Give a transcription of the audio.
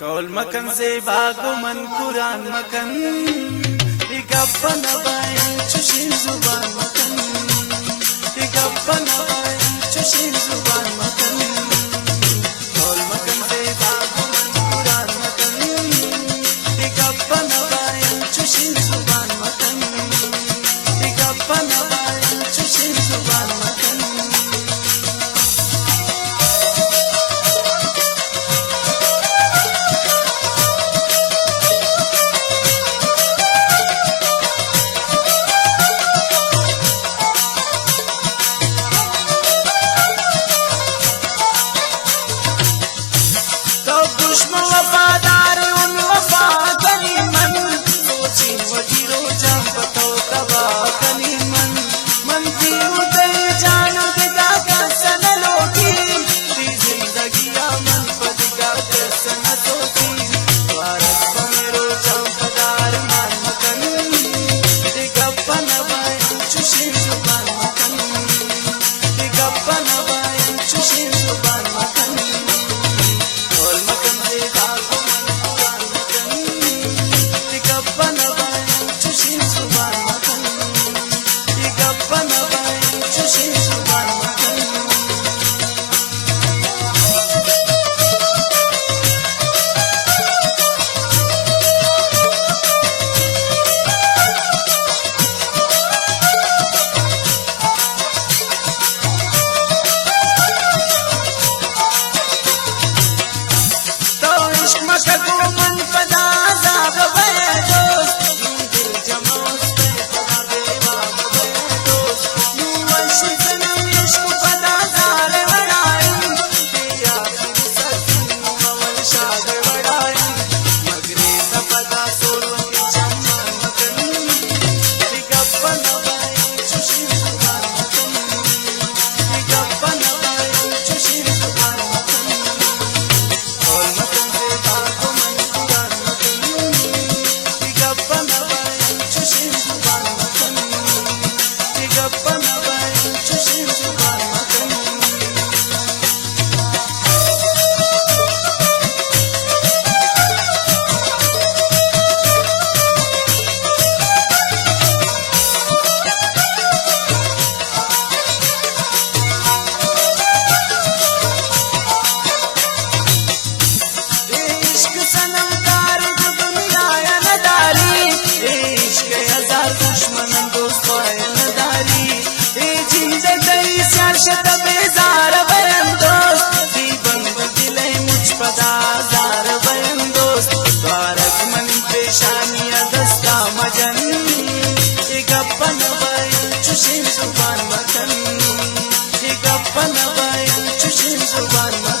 कौल मकन से बागो मन कुरान मकन इगप्पन बायन चुशिन जुबान मकन इगप्पन बायन चुशिन जुबान मकन कौल मकन से बागो मन कुरान मकन इगप्पन बायन चुशिन जुबान मकन इगप्पन बायन चुशिन जुबान मकन दुश्मन वफादार उन वफा कनी मन सोची वजीरो जब बतो तबा कनी मन मन की उदय जानो दिदा का सन लोगी दी जिंदगिया मन पदिगा के सन सोची वारस बमेरो चौकदार मान मकन दिगप्पन बायन चुशिन जुबान मकन दिगप्पन बायन चुशिन जुबान मकन मन पदा जाग बे दोस्त दिल जमोस पे पदा बेवा बे दोस्त यू वशिक इश्क पदा जार वड़ाई दिया फिर सकिन अवल शाद वड़ाई मगरे पदा सोरवती चम्मन मकन दिगप्पन बायन चुशिन जुबान मकन दिगप्पन बायन चुशिन जुबान मकन और मकन से बागो मन कुरान मकन दिगप्पन बायन चुशिन जुबान मकन दिगप्पन बायन चुशिन जुबान मकन इश्क सनम कार दुनिया नदारी इश्क हजार दुश्मन दोस्त नदारी ए जिंदे दई सरशत बेजार बयन दोस्त दी बंद दिले मुझ पदा जार बयन दोस्त द्वारक मन पेशानिया दस्ता मजन दिगप्पन बायन चुशिन जुबान मकन दिगप्पन बायन चुशिन जुबान मकन